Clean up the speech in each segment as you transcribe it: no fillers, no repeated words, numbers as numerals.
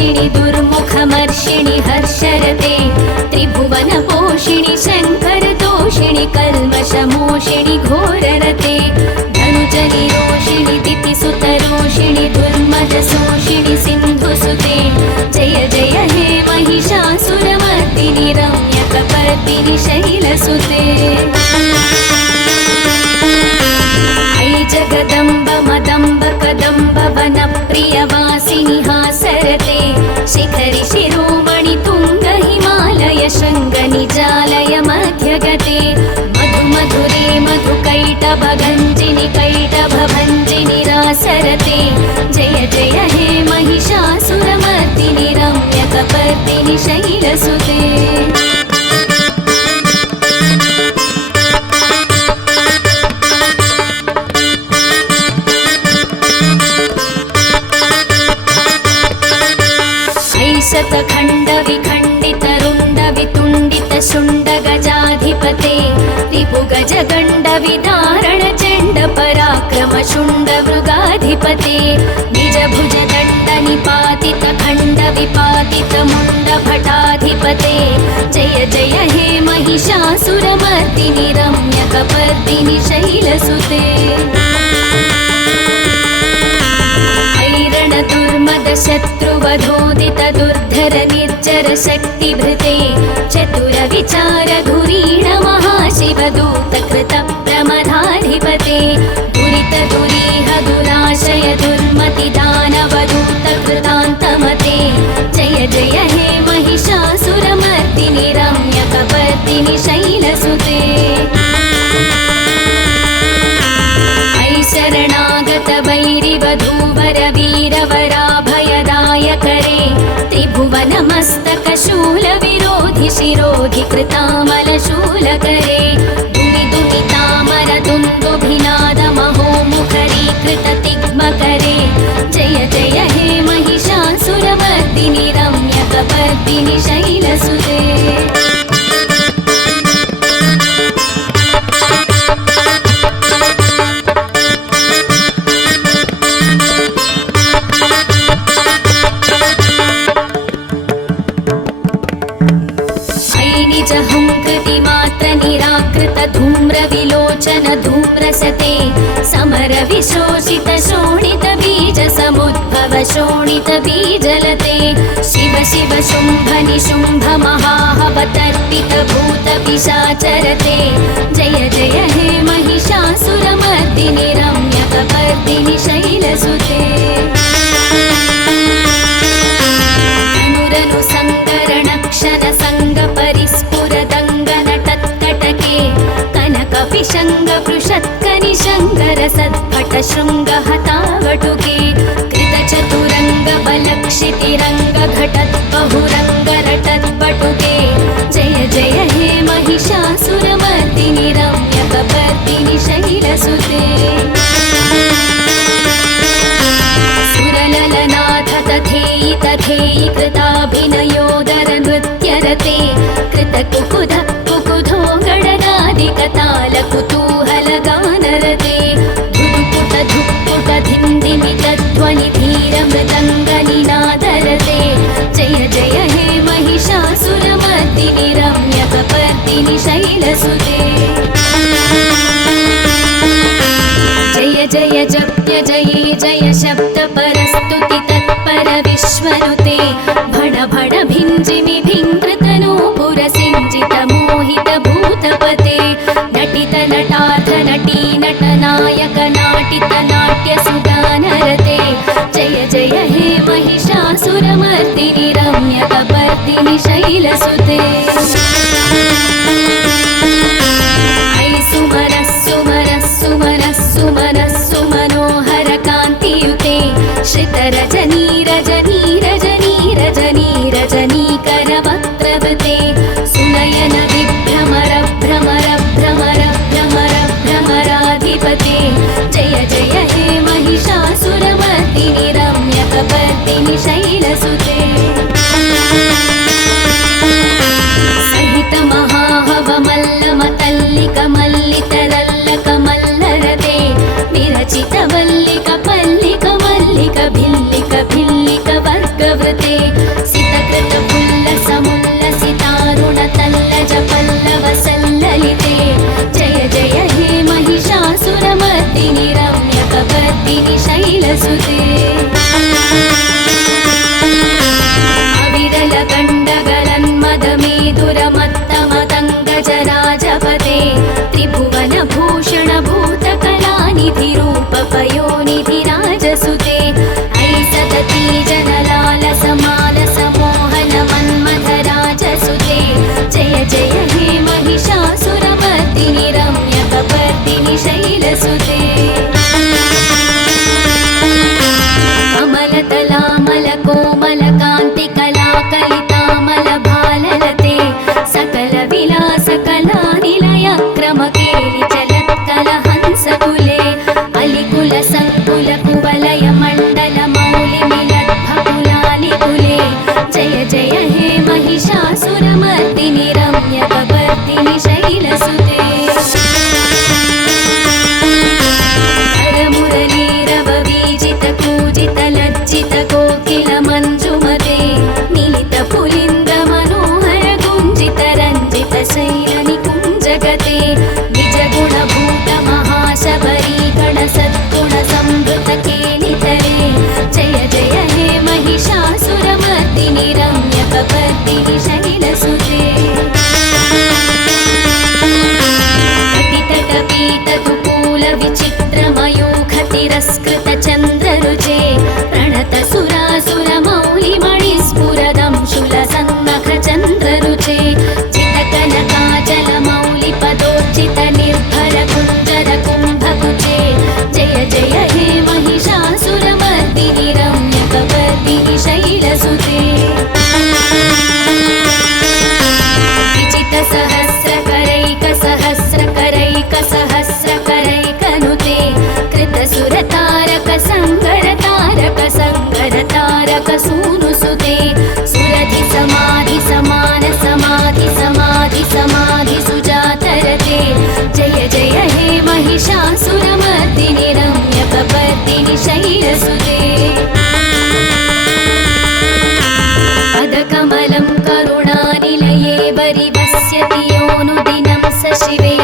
तोषिणि दुर्मुखमर्षिणि हर्षरते त्रिभुवनपोषिणि शङ्करतोषिणि कल्मषमोषिणि घोररते धनुजनिरोषिणि दितिसुतरोषिणि दुर्मदशोषिणि सिन्धुसुते जय जय हे महिषासुरमर्दिनि रम्यकपर्दिनि शैलसुते ऐ जगदम्ब मदम्ब कदम्ब वनप्रियवासिनि हासरते शिखरि शिरोमणि तुङ्ग हिमालय शृङ्गनिजालय मध्यगते मधु मधुरे मधुकैटभगञ्जिनि कैटभभञ्जिनि रासरते जय जय हे महिषासुरमर्दिनि रम्यकपर्दिनि शैलसुते शतखण्डविखण्डितरुण्डवितुण्डितशुण्डगजाधिपते रिपुगजगण्डविदारणचण्डपराक्रमशुण्डमृगाधिपते निजभुजदण्डनिपातितखण्डविपातितमुण्डभटाधिपते जय जय हे महिषासुरमर्दिनि रम्यकपर्दिनि शैलसुते शत्रुवधोदित दुर्धर निर्जर शक्तिभृते चतुर विचार धुरीण महाशिवदूत कृत प्रमदाधिपते दुरित दुरीह दुराशय दुर्मति दानवदूत कृतान्तमते जय जय हे महिषासुरमर्दिनि रम्यकपर्दिनि शैलसुते शरणागत वैरिवधूवर वीरवराभयदायकरे त्रिभुवनमस्तकशूलविरोधि शिरोधि कृतामलशूलकरे दुमि दुमितामर दुन्दुभिनादमहोमुखरीकृत तिग्मकरे जय जय हे महिषासुरमर्दिनि रम्यकपर्दिनि शैलसुते धूम्रविलोचन धूम्रसते समर विशोषित शोणित बीज समुद्भव शोणित बीजलते शिव शिव शुम्भ निशुम्भ महाहवतर्पित भूत पिशाचरते जय जय हे महिषासुरमर्दिनि रम्यकपर्दिनि शैलसुते अनुरनु सङ्करणक्षण सङ्गपरिस्फुरदङ्गनटत्कटके कनकपिशङ्गपृषत्कनिशङ्करसद्भट शृङ्गहतावटुके कृतचतुरङ्गबलक्षितिरङ्गघटद्बहुरङ्गरटद्बटुके जय जय हे महिषासुरमर्दिनि रम्यकपर्दिनि शैलसुते सुरललनाथ तथेयि तथेयि कृताभिनयोदर नृत्यरते कृतकुकुध कुकुधो गणनादिकताल कुतूहलगानरते धुक्पुट धुक्पुट धिन्दिमितध्वनि धीरमृदङ्गनिनादरते जय जय हे महिषासुरमर्दिनि रम्यकपर्दिनि शैलसुते जय जय जप्य जये जय शब्द परस्तुति तत्पर विश्वनुते भण भण भिञ्जिमि भिङ्कृतनो पुरसिञ्जित मोहित भूतपते नटित नटार्थ नटी नटनायक नाटित नाट्य सुगानरते जय जय हे महिषासुरमर्दिनि रम्यकपर्दिनि शैलसुते सुमनः कान्तियुते श्रितरजनी रजनी रजनी रजनी रजनीकरवक्त्रवृते सुनयन विभ्रमर भ्रमर भ्रमर भ्रमर भ्रमराधिपते जय जय हे महिषासुरमर्दिनि रम्यकपर्दिनि शैलसुते सहित महाहवमल्लमतल्लिकमल्लितरल्लकमल्लरते विरचितवल्लिक पल्लिक मल्लिक भिल्लिक भिल्लिक वर्गवृते शैलसुते अविरलगण्डगलन्मदमेदुरमत्तमतङ्गजराजपते त्रिभुवनभूषणभूतकलानिधिरूपपयोनिधिराजसुते अयि सतती जनलालसमालसमोहनमन्मथराजसुते जय जय हे महिषासुरमर्दिनि रम्यकपर्दिनि शैलसुते कमलतलामलकोमलकान्तिकलाकलितामलभाललते सकलविलासकलानिलयक्रमकेलि चलत्कलहंसकुले अलिकुलसङ्कुलकुवलयमण्डलमौलिमिलद्भकुलालिकुले जय जय हे महिषासुरमर्दिनि रम्यकपर्दिनि शैलसुते लज्जितकोकिलमञ्जुमते मिलितपुलिन्द्रमनोहरगुञ्जितरञ्जितशैलनिकुञ्जगते निजगुणभूतमहाशबरीगणसद्गुणसंवृतकेलितरे जय जय हे महिषासुरमर्दिनि रम्यकपर्दिनि शैलसुते कटितटपीतकुकूलविचित्रमयूखतिरस्कृतचन्द्ररुचे प्रणतसुरासुरमौलिमणिस्फुरदंशुलसन्नखचन्द्ररुचे चितकनकाचलमौलिपदोर्चितनिर्भरकुञ्जरकुम्भकुचे जय जय हे महिषासुरमर्दिनि रम्यकपर्दिनि शैलसुते विजितसहस्रकरैकसहस्रकरैकसहस्रकरैकनुते कृतसुरतारकसङ्गरतारकसङ्गरतारकसूनुसुते सुरधिसमाधिसमाधिसमाधिसमाधिसुजातरते जय जय हे महिषासुरमर्दिनि रम्यकपर्दिनि शैलसुते पदकमलं करुणानिलये वरिवस्यति योऽनुदिनं स शिवे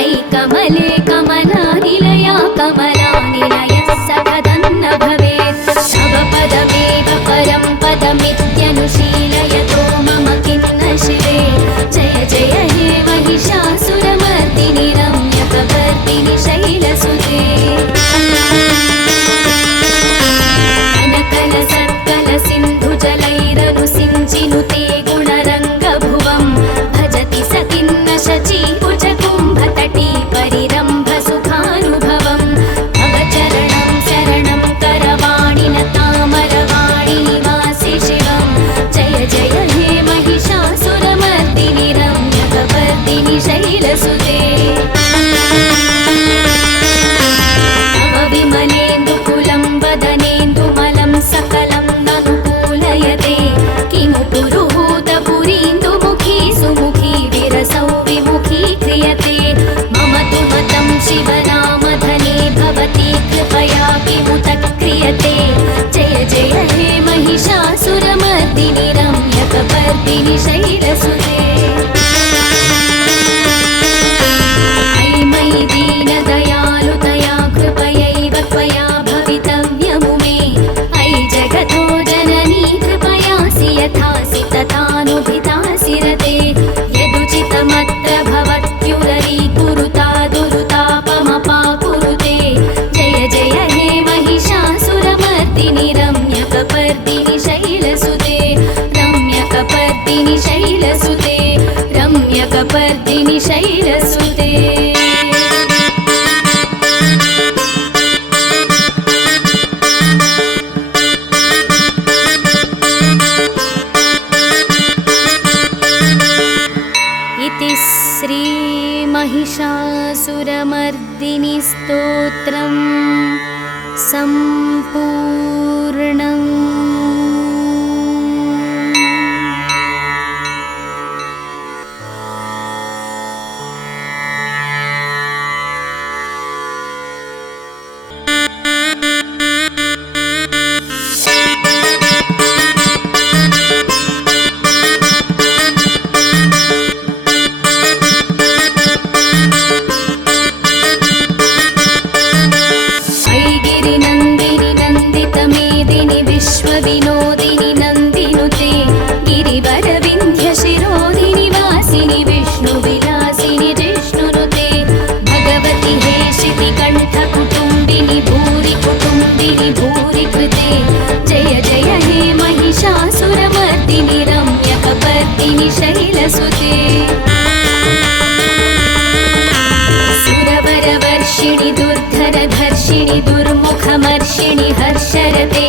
अयि कमले कमलानिलया कमलानिलयः सकदन्न भवेत् तव पदमेव परं पदमित्यनुशीलयतो मम किन्न शिवे जय जय हे महिषासुरमर्दिनि रम्यकपर्दिनि शैलसुते कनकलसत्कलसिन्धुजलैरनुसिञ्चिनुते गुणरङ्गभुवं भजति स किन्न शचीकुजकुम्भतटी परिरम्भसुखानुभवं तव चरणं शरणं करवाणि निवासि शिवं जय जय हे महिषासुरमर्दिनि रम्यकपर्दिनि शैलसुते तव विमलेन्दुकुलं वदनेन्दुमलं सकलं ननुकूलयते किमु पुरुहूतपुरीन्दुमुखी सुमुखी विरसौ विमुखी क्रियते मम तु मतं शिवनामधने भवती कृपया किमुत क्रियते जय जय हे महिषासुरमर्दिनि रम्यकपर्दिनि शैलसुते अयि मयि दीनदयालुतया कृपयैव त्वया भवितव्यमु मे अयि जगतो जननी कृपयासि यथासि तथानुभितासि रते यदुचितमत्र भवत्युररीकुरुता दुरुतापमपाकुरुते जय जय हे महिषासुरमर्दिनि रम्यकपर्दिनि शैलसुते रम्यकपर्दिनि शैलसुते रम्यकपर्दिनि शैलसुते इति श्री महिषासुरमर्दिनि स्तोत्रं सम्पूर्णम्। ऐगिरिनन्दिनि चक्रवर्तिनि शैलसुते सुरवरवर्षिणि दुर्धरधर्षिणि दुर्मुखमर्षिणि हर्षरते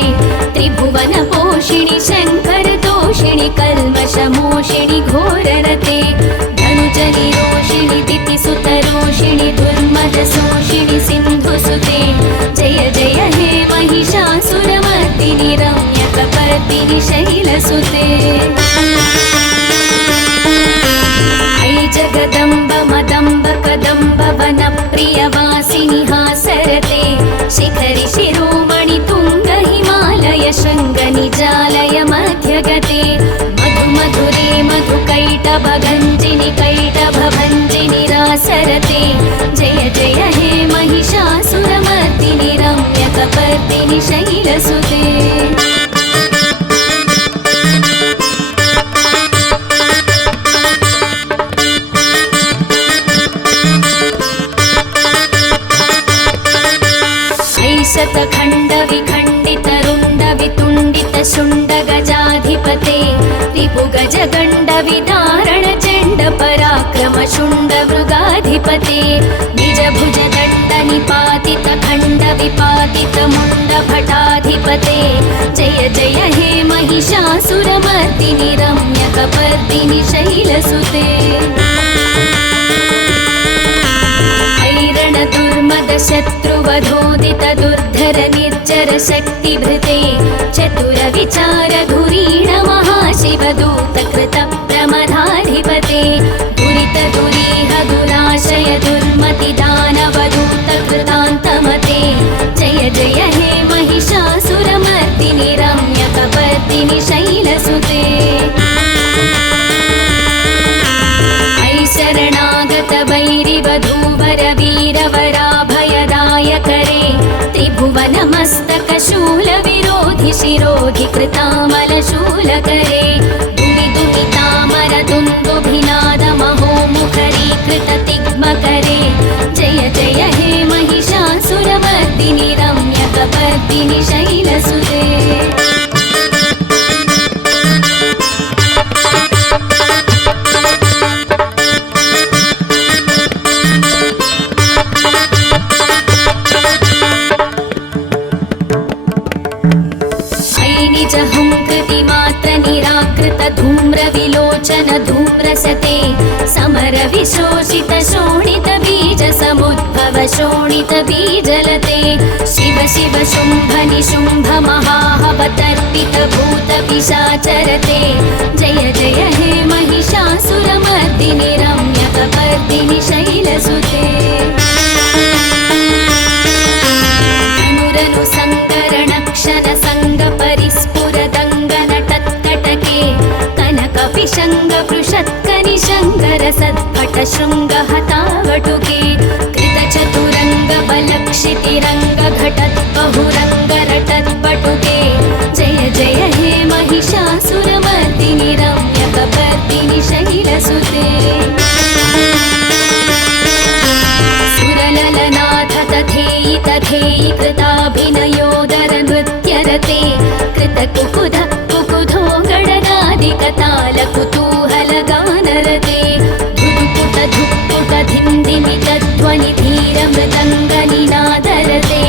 त्रिभुवनपोषिणि शङ्करतोषिणि कल्मषमोषिणि घोररते धनुजनिरोषिणि दितिसुतरोषिणि दुर्मदशोषिणि सिन्धुसुते जय जय हे महिषासुरमर्दिनि रम्यकपर्दिनि शैलसुते ऐ जगदम्ब मदम्ब कदम्ब वनप्रियवासिनि हासरते शिखरि शिरोमणि तुङ्ग हिमालय शृङ्गनिजालय मध्यगते मधु मधुरे मधुकैटभगञ्जिनि कैटभभञ्जिनि रासरते जय जय हे महिषासुरमर्दिनि रम्यकपर्दिनि शैलसुते शतखण्डविखण्डितरुण्डवितुण्डितशुण्डगजाधिपते रिपुगजगण्डविदारणचण्डपराक्रमशुण्डमृगाधिपते निजभुजदण्डनिपातितखण्डविपातितमुण्डभटाधिपते जय जय हे महिषासुरमर्दिनि रम्यकपर्दिनि शैलसुते शत्रुवधोदित दुर्धर निर्जर शक्तिभृते चतुर विचार धुरीण महाशिवदूत कृत प्रमदाधिपते दुरित दुरीह दुराशय दुर्मति दानवदूत कृतान्तमते जय जय हे महिषासुरमर्दिनि रम्यकपर्दिनि शैलसुते शरणागत वैरिवधूवर वीरवराभयदायकरे त्रिभुवनमस्तकशूलविरोधि शिरोधि कृतामलशूलकरे दुमिदुमितामर दुन्दुभिनादमहोमुखरीकृततिग्मकरे जय जय हे महिषासुरमर्दिनि रम्यकपर्दिनि शैलसुते धूम्रविलोचन धूम्रसते समर विशोषित शोणित बीज समुद्भव शोणित बीजलते शिव शिव शुम्भ निशुम्भ महाहवतर्पित भूत पिशाचरते जय जय हे महिषासुरमर्दिनि रम्यकपर्दिनि शैलसुते अनुरनु सङ्करणक्षण सङ्ग परिस्फुरदङ्गनटत्कटके कनकपिशङ्गपृषत्कनिशङ्करसद्भट शृङ्गहतावटुके कृतचतुरङ्गबलक्षितिरङ्गघटद्बहुरङ्गरटद्बटुके जय जय हे महिषासुरमर्दिनि रम्यकपर्दिनि शैलसुते सुरललनाथ तथेयि तथेयि कृताभिनयोदर नृत्यरते कृतकुकुध कुकुधो गणनादिकताल कुतूहलगानरते धुक्पुट धुक्पुट धिन्दिमितध्वनि धीरमृदङ्गनिनादरते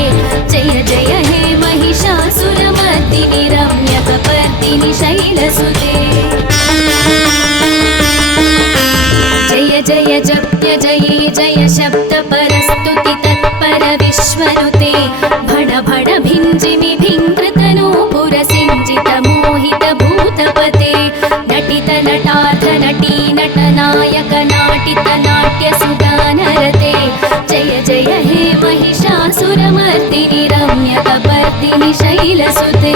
जय जय हे महिषासुरमर्दिनि रम्यकपर्दिनि शैलसुते जय जय जप्य जये जय शब्द परस्तुति तत्पर विश्वनुते भण भण भिञ्जिमि भिङ्कृतनूपुर सिञ्जित मोहित भूतपते नटित नटाथ नटी नटनायक नाटित नाट्य सुगानरते जय जय हे महिषासुरमर्दिनि रम्यकपर्दिनि शैलसुते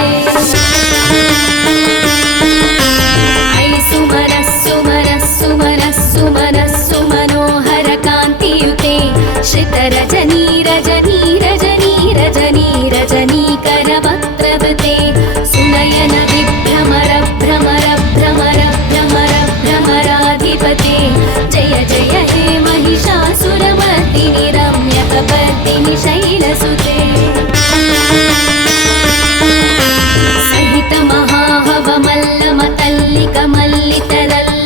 ऐ सुमनः सुमनः सुमनः सुमनः सुमनोहर कान्तियुते श्रितरजनी रजनी रजनी रजनी रजनीकरवक्त्रवृते सुनयन विभ्रमर भ्रमर भ्रमर भ्रमर भ्रमराधिपते जय जय हे महिषासुरमर्दिनि रम्यकपर्दिनि शैलसुते सहित महाहवमल्लमतल्लिकमल्लितरल्ल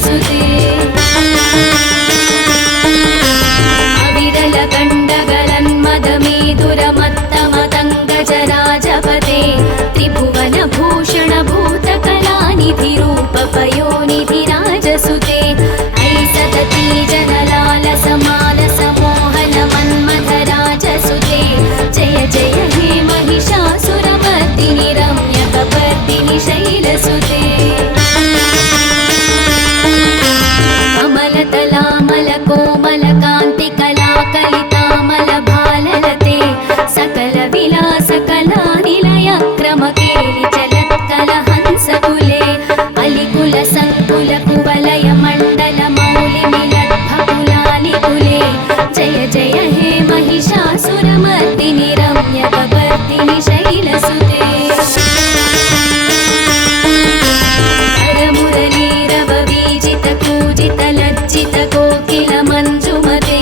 शैलसुते अविरल गण्डगलन्मदमेदुरमत्तमतङ्गजराजपते त्रिभुवनभूषण भूतकलानिधिरूपपयोनिधिराजसुते अयि सतती जनलालसमानसमोहनमन्मथराजसुते जय जय हे महिषासुरमर्दिनि रम्यकपर्दिनि शैलसुते कमलतलामलकोमलकान्तिकलाकलितामलभाललते सकलविलासकलानिलयक्रमकेलि चलत्कलहंसकुले अलिकुलसङ्कुलकुवलयमण्डलमौलिमिलद्भकुलालिकुले जय जय हे महिषासुरमर्दिनि रम्यकपर्दिनि शैलसुते लज्जितकोकिलमञ्जुमते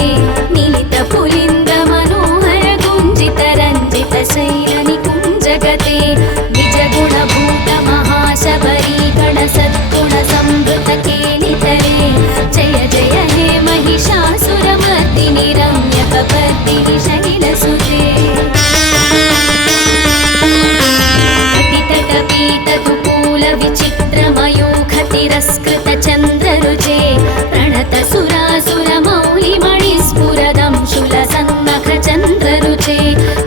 मिलितपुलिङ्गमनोहरगुञ्जितरञ्जितशैलनिकुञ्जगते निजगुणभूतमहाशबरीगणसद्गुणसंवृतकेलितरे जय जय हे महिषासुरमर्दिनि रम्यकपर्दिनि शैलसुते कटितटपीतकुकूलविचित्रमयूखतिरस्कृतचन्द्ररुचे प्रणतसुरासुरमौलिमणिस्फुरदंशुलसन्नखचन्द्ररुचे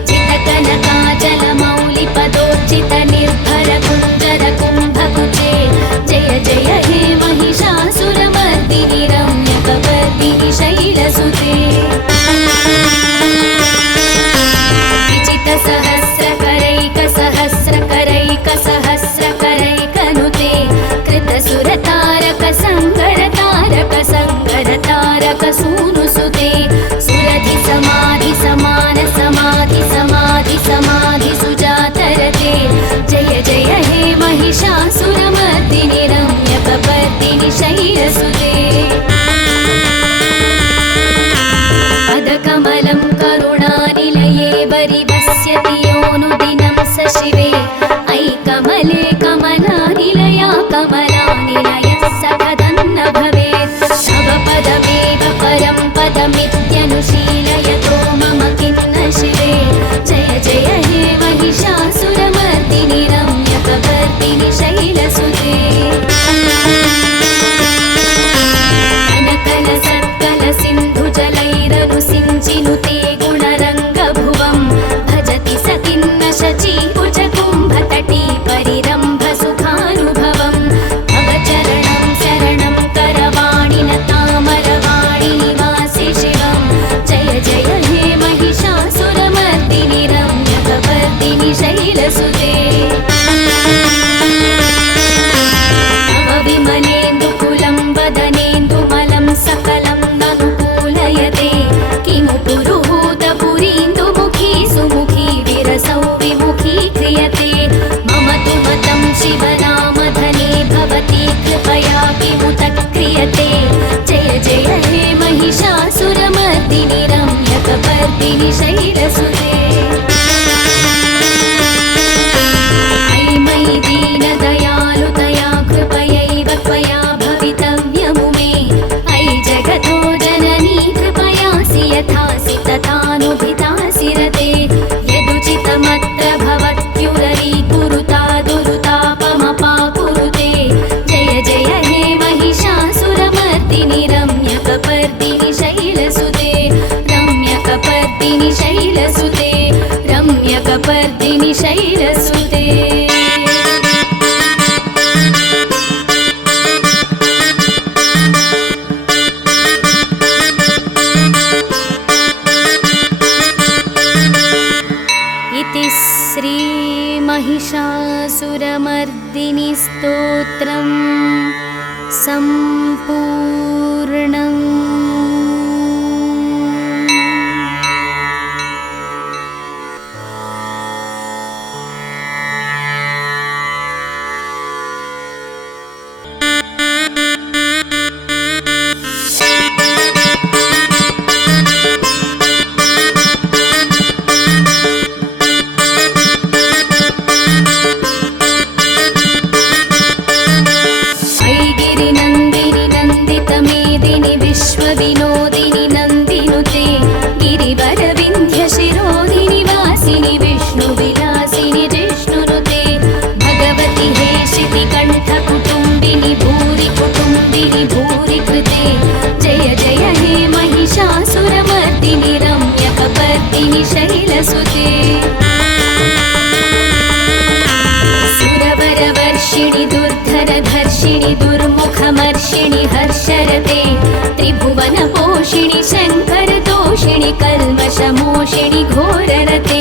चितकनकाचलमौलिपदोर्चितनिर्भरकुञ्जरकुम्भकुचे जय जय हे महिषासुरमर्दिनि रम्यकपर्दिनि शैलसुते विचितसहस्रकरैकसहस्रकरैकसहस्रकरैकनुते कृतसुरतारकसङ्गरतारकसङ्गरतारकसूनुसुते सुरधिसमाधिसमाधिसमाधिसमाधिसुजातरते जय जय हे महिषासुरमर्दिनि रम्यकपर्दिनि शैलसुते पदकमलं करुणानिलये वरिवस्यति योऽनुदिनं स शिवे अयि कमले कमलानिलया कमलानिलयः सकदन्न भवेत् तव पदमेव परं पदमित्यनुशीलयतो मम किं न शिवे जय जय हे महिषासुरमर्दिनि रम्यकपर्दिनि शैलसुते कनकलसत्कलसिन्धुजलैरनुसिञ्चिनुते गुणरङ्गभुवं भजति स किन्न शचीकुजकुम्भतटी परिरम्भसुखानुभवं तव चरणं शरणं करवाणिनतामरवाणिनिवासि शिवं जय जय हे महिषासुरमर्दिनि रम्यकपर्दिनि शैलसुते तव विमलेन्दुकुलं वदनेन्दुमलं सकलं ननुकूलयते किमु पुरुहूतपुरीन्दुमुखी सुमुखी विरसौ विमुखी क्रियते मम तु मतं शिवनामधने भवती कृपया किमुत क्रियते जय जय हे महिषासुरमर्दिनि रम्यकपर्दिनि शैलसुते अयि मयि दीनदयालुतया कृपयैव त्वया भवितव्यमु मे अयि जगतो जननी कृपयासि यथासि तथानुभितासि रते यदुचितमत्र भवत्युररीकुरुता दुरुतापमपाकुरुते जय जय हे महिषासुरमर्दिनि रम्यकपर्दिनि शैलसुते रम्यकपर्दिनि शैलसुते रम्यकपर्दिनि शैलसुते इति श्री महिषासुरमर्दिनि स्तोत्रं सम्पूर्णम्। शैलसुतकल्मषमोक्षप्रदायिनि शैलसुते सुरवरवर्षिणि दुर्धरधर्षिणि दुर्मुखमर्षिणि हर्षरते त्रिभुवनपोषिणि शङ्करतोषिणि कल्मषमोषिणि घोररते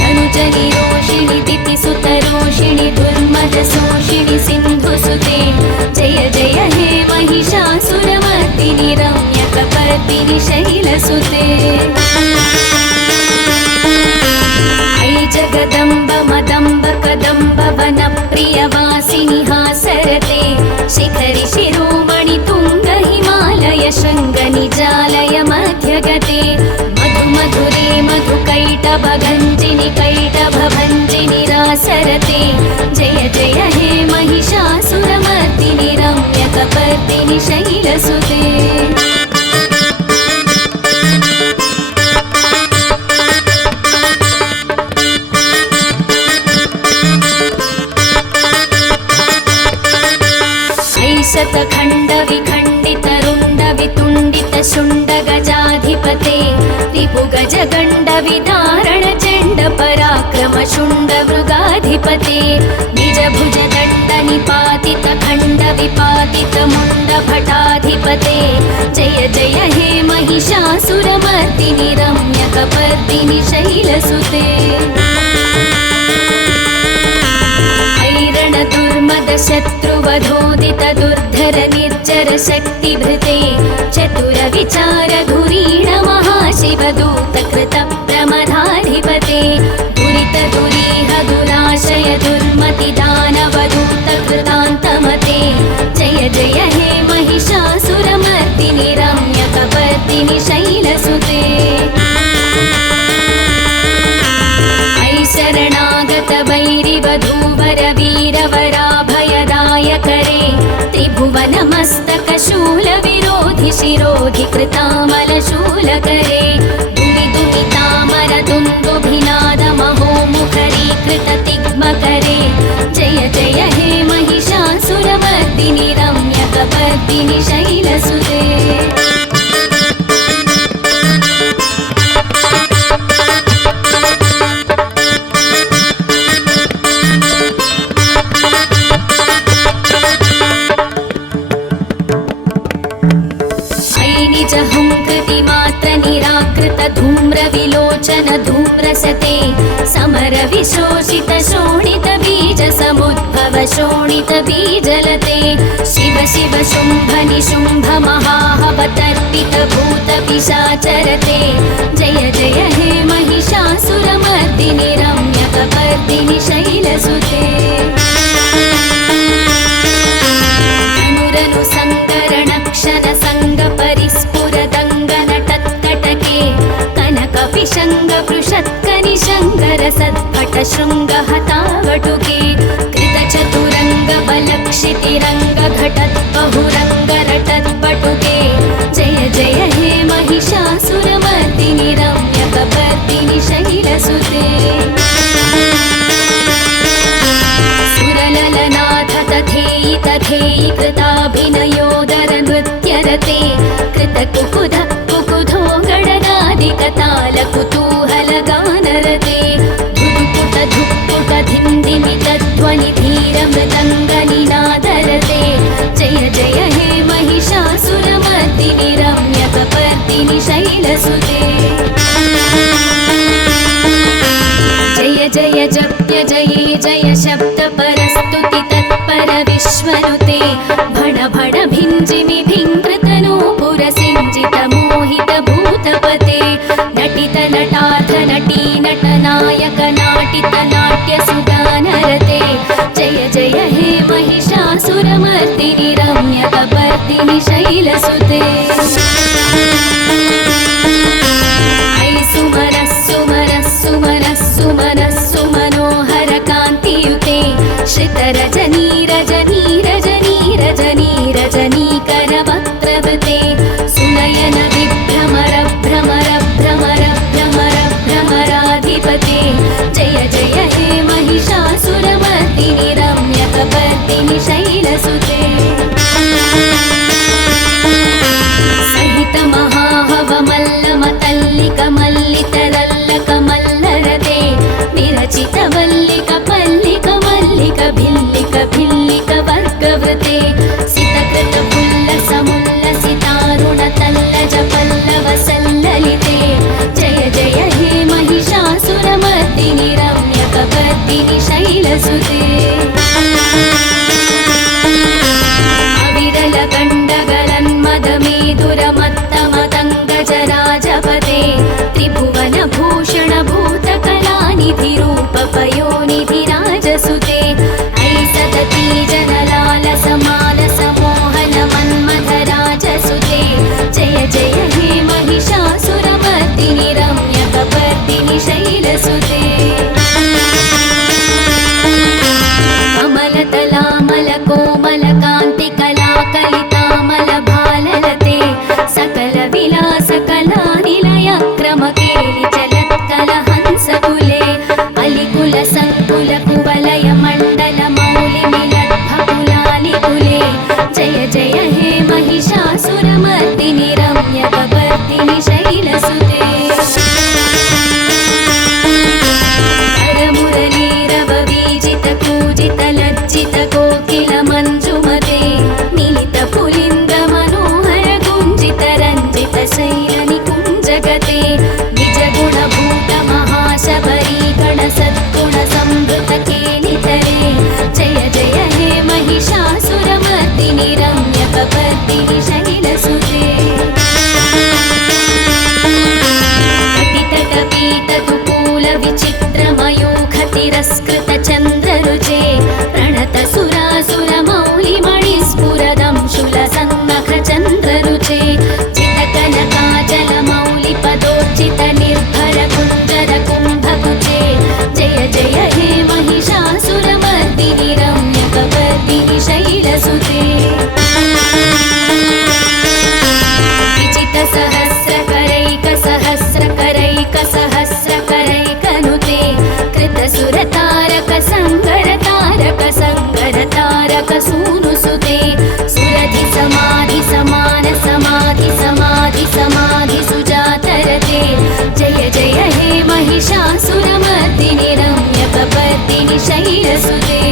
धनुजनिरोषिणि दितिसुतरोषिणि दुर्मदशोषिणि सिन्धुसुते जय जय हे महिषासुरमर्दिनि रम्यकपर्दिनि शैलसुते ऐ जगदम्ब मदम्ब कदम्ब वनप्रियवासिनि हासरते शिखरि शिरोमणि तुङ्ग हिमालय शृङ्गनिजालय मध्यगते मधुमधुरे मधुकैटभगञ्जिनि कैटभभञ्जिनि रासरते जय जय हे महिषासुरमर्दिनि रम्यकपर्दिनि शैलसुते शतखण्डविखण्डितरुण्डवितुण्डितशुण्डगजाधिपते रिपुगजगण्डविदारणचण्डपराक्रमशुण्डमृगाधिपते निजभुजदण्डनिपातितखण्डविपातितमुण्डभटाधिपते जय जय हे महिषासुरमर्दिनि रम्यकपर्दिनि शैलसुते दुर्मदशत्रुवधोदित दुर्धर निर्जर शक्तिभृते चतुरविचारधुरीण महाशिवदूत कृत प्रमदाधिपते दुरित दुरीह दुराशय दुर्मति दानवदूत कृतान्तमते जय जय हे महिषासुरमर्दिनि रम्यकपर्दिनि शैलसुते शरणागत वैरिवधूवर वीरवराभयदायकरे त्रिभुवनमस्तकशूलविरोधि शिरोधि कृतामलशूलकरे दुमिदुमितामर दुन्दुभिनाद महोमुखरीकृत तिग्मकरे जय जय हे महिषासुरमर्दिनि रम्यकपर्दिनि शैलसुते धूम्रविलोचन धूम्रसते समर विशोषित शोणित बीज समुद्भव शोणित बीजलते शिव शिव शुम्भ निशुम्भ महाहवतर्पित भूत पिशाचरते जय जय हे महिषासुरमर्दिनि रम्यकपर्दिनि शैलसुते अनुरनु सङ्करणक्षण सङ्ग परिस्फुरदङ्गनटत्कटके कनकपिशङ्गपृषत्कनिशङ्करसत्पट शृङ्गहतावटुके कृतचतुरङ्गबलक्षितिरङ्गघटद्बहुरङ्गरटद्बटुके जय जय हे महिषासुरमर्दिनि रम्यकपर्दिनि शैलसुते सुरललनाथ तथेयि तथेयि कृताभिनयोदर नृत्यरते कृतकुकुध कुकुधो गणनादिकताल कुतूहलगानरते धुक्पुट धुक्पुट धिन्दिमितध्वनि धीरमृदङ्गनिनादरते जय जय हे महिषासुरमर्दिनि रम्यकपर्दिनि शैलसुते जय जय जप्य जये जय शब्द परस्तुति तत्पर विश्वनुते भण भण भिञ्जिमि भिङ्कृतनूपुर सिञ्जित मोहित भूतपते नटित नटार्थ नटी नटनायक नाटित नाट्य सुगानरते जय जय हे महिषासुरमर्दिनि रम्यकपर्दिनि शैलसुते ऐ सुमनः सुमनः सुमनः सुमनः सुमनोहर कान्तियुते श्रितरजनी रजनी रजनी रजनी रजनीकरवक्त्रवृते सुनयन विभ्रमर भ्रमर भ्रमर भ्रमर भ्रमराधिपते जय जय हे महिषासुरमर्दिनि रम्यकपर्दिनि शैलसुते शैलसुते अविरल गण्डगलन्मदमेदुरमत्तमतङ्गजराजपदे त्रिभुवनभूषण भूतकलानिधिरूपपयोनिधिराजसुते ऐ सतती जनलालसमालसमोहन मन्मथराजसुते जय जय हे महिषासुरमर्दिनि रम्यकपर्दिनि शैलसुते कमलतलामलकोमलकान्तिकलाकलितामलभाललते सकलविलासकलानिलयक्रमकेलि चलत्कलहंसकुले अलिकुलसङ्कुलकुवलयमण्डलमौलिमिलद्भकुलालिकुले जय जय हे महिषासुरमर्दिनि रम्यकपर्दिनि शैलसुते कोकिलमञ्जुमते मिलितपुलिन्द्रमनोहरगुञ्जितरञ्जितशैलनिकुञ्जगते निजगुणभूतमहाशबरीगणसद्गुणसंवृतकेलितरे जय जय हे महिषासुरमर्दिनि रम्यकपर्दिनि शैलसुते कटितटपीतकुकूलविचित्रमयूखतिरस्कृतचन्द्ररुचे प्रणतसुरासुरमौलिमणिस्फुरदंशुलसन्नखचन्द्ररुचे चितकनकाचलमौलिपदोज्जितनिर्भरकुञ्जरकुम्भकुचे जय जय हे महिषासुरमर्दिनि रम्यकपर्दिनि शैलसुते विचितसहस्रकरैकसहस्रकरैकसहस्रकरैकनुते कृतसुरतारकसङ्गरतारकसङ्गरतारकसूनुसुते सुरधिसमाधिसमानसमाधिसमाधिसुजातरते जय जय हे महिषासुरमर्दिनि रम्यकपर्दिनि शैलसुते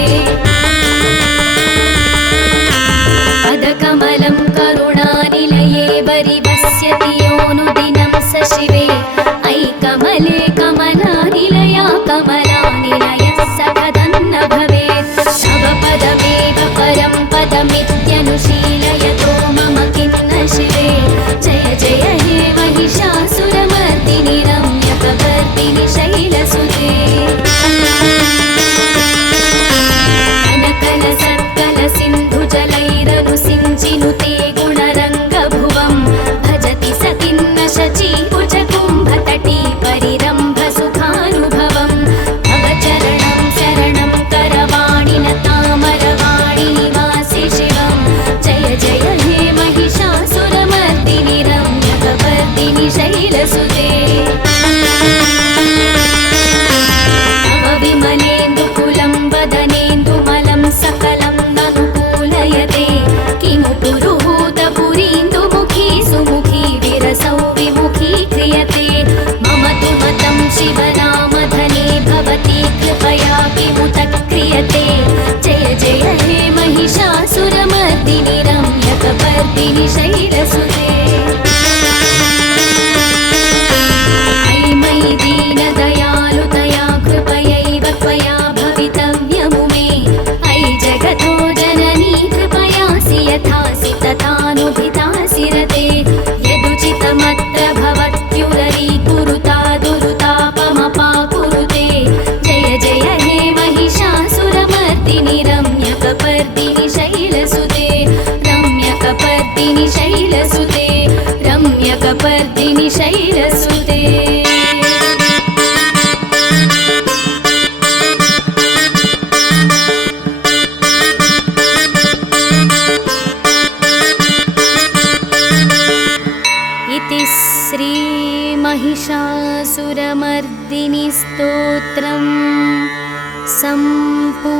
पदकमलं करुणानिलये वरिवस्यति योऽनुदिनं स शिवे ऐ कमले कमलानिलया कमलानिलयः स कथन्न भवेत् तव पदमेव परं पदमित्यनुशीलयतो मम किन्न शिवे जय जय हे महिषासुरमर्दिनि रम्यकपर्दिनि शैलसुते कनकलसत्कलसिन्धुजलैरनुसिञ्चिनुते गुणरङ्गभुवं भजति स किन्न शचीकुजकुम्भतटी परिरम्भसुखानुभवं तव चरणं शरणं करवाणिनतामरवाणिनिवासि शिवं जय जय हे महिषासुरमर्दिनि रम्यकपर्दिनि शैलसुते तव विमलेन्दुकुलं वदनेन्दुमलं सकलं ननुकूलयते किमु पुरुहूतपुरीन्दुमुखी सुमुखी विरसौ विमुखी क्रियते मम तु मतं शिवनामधने भवती कृपया किमुत क्रियते जय जय हे महिषासुरमर्दिनि रम्यकपर्दिनि शैलसुते ऐ मयि दीनदयालुतया कृपयैव त्वया भवितव्यमुमे ऐ जगतो जननी कृपयासि यथासि तथानुभितासि रते यदुचितमत्र भवत्युररीकुरुता दुरुतापमपाकुरुते जय जय हे महिषासुरमर्दिनि रम्यकपर्दिनि शैलसुते रम्यकपर्दिनि शैलसुते रम्यकपर्दिनि शैलसुते इति श्री महिषासुरमर्दिनि स्तोत्रं सम्पूर्णम्।